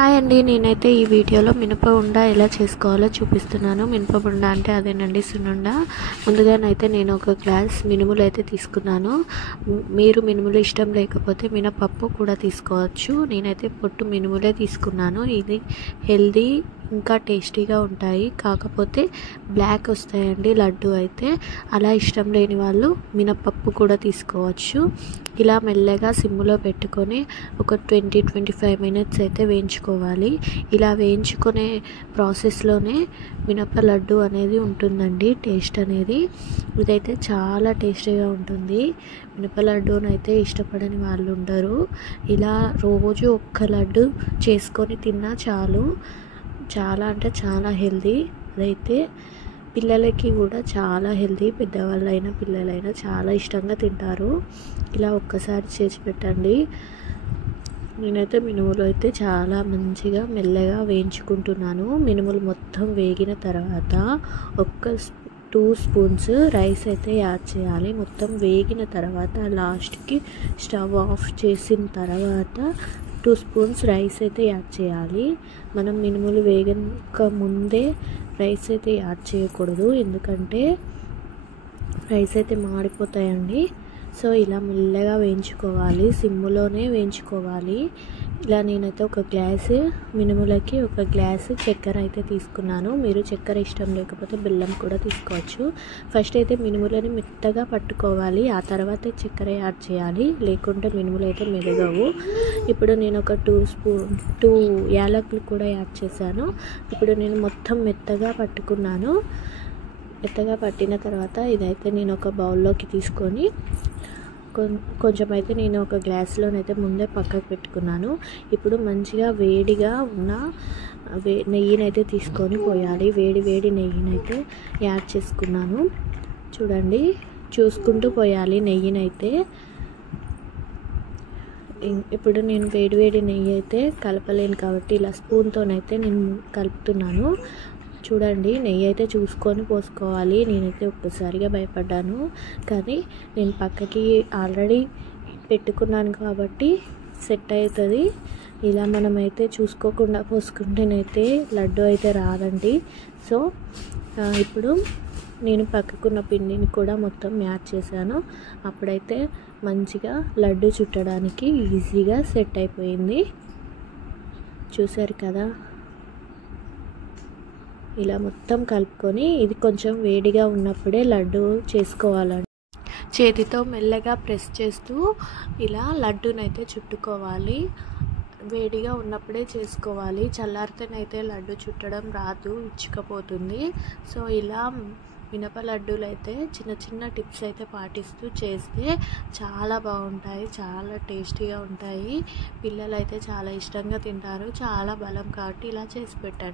Hi అండి, నేనైతే ఈ వీడియోలో మినప ఉండ ఎలా చేసుకోవాలో చూపిస్తున్నాను. మినప ఉండ అంటే అదేనండి, సున్నుండ. ముందుగానైతే నేను ఒక గ్లాస్ మినుములు అయితే తీసుకున్నాను. మీరు మినుములు ఇష్టం లేకపోతే మినపప్పు కూడా తీసుకోవచ్చు. నేనైతే పొట్టు మినుములే తీసుకున్నాను. ఇది హెల్దీ ఇంకా టేస్టీగా ఉంటాయి, కాకపోతే బ్లాక్ వస్తాయండి లడ్డు అయితే. అలా ఇష్టం లేని వాళ్ళు మినపప్పు కూడా తీసుకోవచ్చు. ఇలా మెల్లగా సిమ్లో పెట్టుకొని ఒక 20-25 మినిట్స్ అయితే వేయించుకోవాలి. ఇలా వేయించుకునే ప్రాసెస్లోనే మినప లడ్డు అనేది ఉంటుందండి, టేస్ట్ అనేది. ఇదైతే చాలా టేస్టీగా ఉంటుంది. మినప లడ్డూనైతే ఇష్టపడని వాళ్ళు ఉండరు. ఇలా రోజు ఒక్క లడ్డు చేసుకొని తిన్నా చాలు. చాలా అంటే చాలా హెల్దీ. అదైతే పిల్లలకి కూడా చాలా హెల్దీ. పెద్దవాళ్ళైనా పిల్లలైనా చాలా ఇష్టంగా తింటారు. ఇలా ఒక్కసారి చేసి పెట్టండి. నేనైతే మినుములు అయితే చాలా మంచిగా మెల్లగా వేయించుకుంటున్నాను. మినుములు మొత్తం వేగిన తర్వాత 2 స్పూన్స్ రైస్ అయితే యాడ్ చేయాలి. మొత్తం వేగిన తర్వాత లాస్ట్కి స్టవ్ ఆఫ్ చేసిన తర్వాత 2 స్పూన్స్ రైస్ అయితే యాడ్ చేయాలి. మనం మినుములు వేగక ముందే రైస్ అయితే యాడ్ చేయకూడదు, ఎందుకంటే రైస్ అయితే మాడిపోతాయండి. సో ఇలా మెల్లగా వేయించుకోవాలి, సిమ్లోనే వేయించుకోవాలి. ఇలా నేనైతే ఒక గ్లాసు మినుములకి ఒక గ్లాసు చక్కెర అయితే తీసుకున్నాను. మీరు చక్కెర ఇష్టం లేకపోతే బెల్లం కూడా తీసుకోవచ్చు. ఫస్ట్ అయితే మినుములని మెత్తగా పట్టుకోవాలి, ఆ తర్వాత చక్కెర యాడ్ చేయాలి, లేకుంటే మినుములు అయితే మెదగవు. ఇప్పుడు నేను ఒక 2 యాలకులు కూడా యాడ్ చేశాను. ఇప్పుడు నేను మొత్తం మెత్తగా పట్టుకున్నాను. మెత్తగా పట్టిన తర్వాత ఇదైతే నేను ఒక బౌల్లోకి తీసుకొని కొంచెం అయితే నేను ఒక గ్లాస్లోనైతే ముందే పక్కకు పెట్టుకున్నాను. ఇప్పుడు మంచిగా వేడిగా ఉన్న నెయ్యినైతే తీసుకొని పోయాలి. వేడి నెయ్యినైతే యాడ్ చేసుకున్నాను. చూడండి, చూసుకుంటూ పోయాలి నెయ్యినైతే. ఇప్పుడు నేను వేడి నెయ్యి అయితే కలపలేను కాబట్టి ఇలా స్పూన్తోనైతే నేను కలుపుతున్నాను. చూడండి, నెయ్యి అయితే చూసుకొని పోసుకోవాలి. నేనైతే ఒక్కసారిగా భయపడ్డాను, కానీ నేను పక్కకి ఆల్రెడీ పెట్టుకున్నాను కాబట్టి సెట్ అవుతుంది. ఇలా మనమైతే చూసుకోకుండా పోసుకుంటేనైతే లడ్డు అయితే రాదండి. సో ఇప్పుడు నేను పక్కకున్న పిండిని కూడా మొత్తం యాడ్ చేశాను. అప్పుడైతే మంచిగా లడ్డు చుట్టడానికి ఈజీగా సెట్ అయిపోయింది. చూసారు కదా, ఇలా మొత్తం కలుపుకొని ఇది కొంచెం వేడిగా ఉన్నప్పుడే లడ్డు చేసుకోవాలండి. చేతితో మెల్లగా ప్రెస్ చేస్తూ ఇలా లడ్డూనైతే చుట్టుకోవాలి. వేడిగా ఉన్నప్పుడే చేసుకోవాలి, చల్లారితేనైతే లడ్డు చుట్టడం రాదు, ఇచ్చుకపోతుంది. సో ఇలా మినప లడ్డూలు అయితే చిన్న టిప్స్ అయితే పాటిస్తూ చేస్తే చాలా బాగుంటాయి, చాలా టేస్టీగా ఉంటాయి. పిల్లలు అయితే చాలా ఇష్టంగా తింటారు. చాలా బలం కాబట్టి ఇలా చేసి పెట్టండి.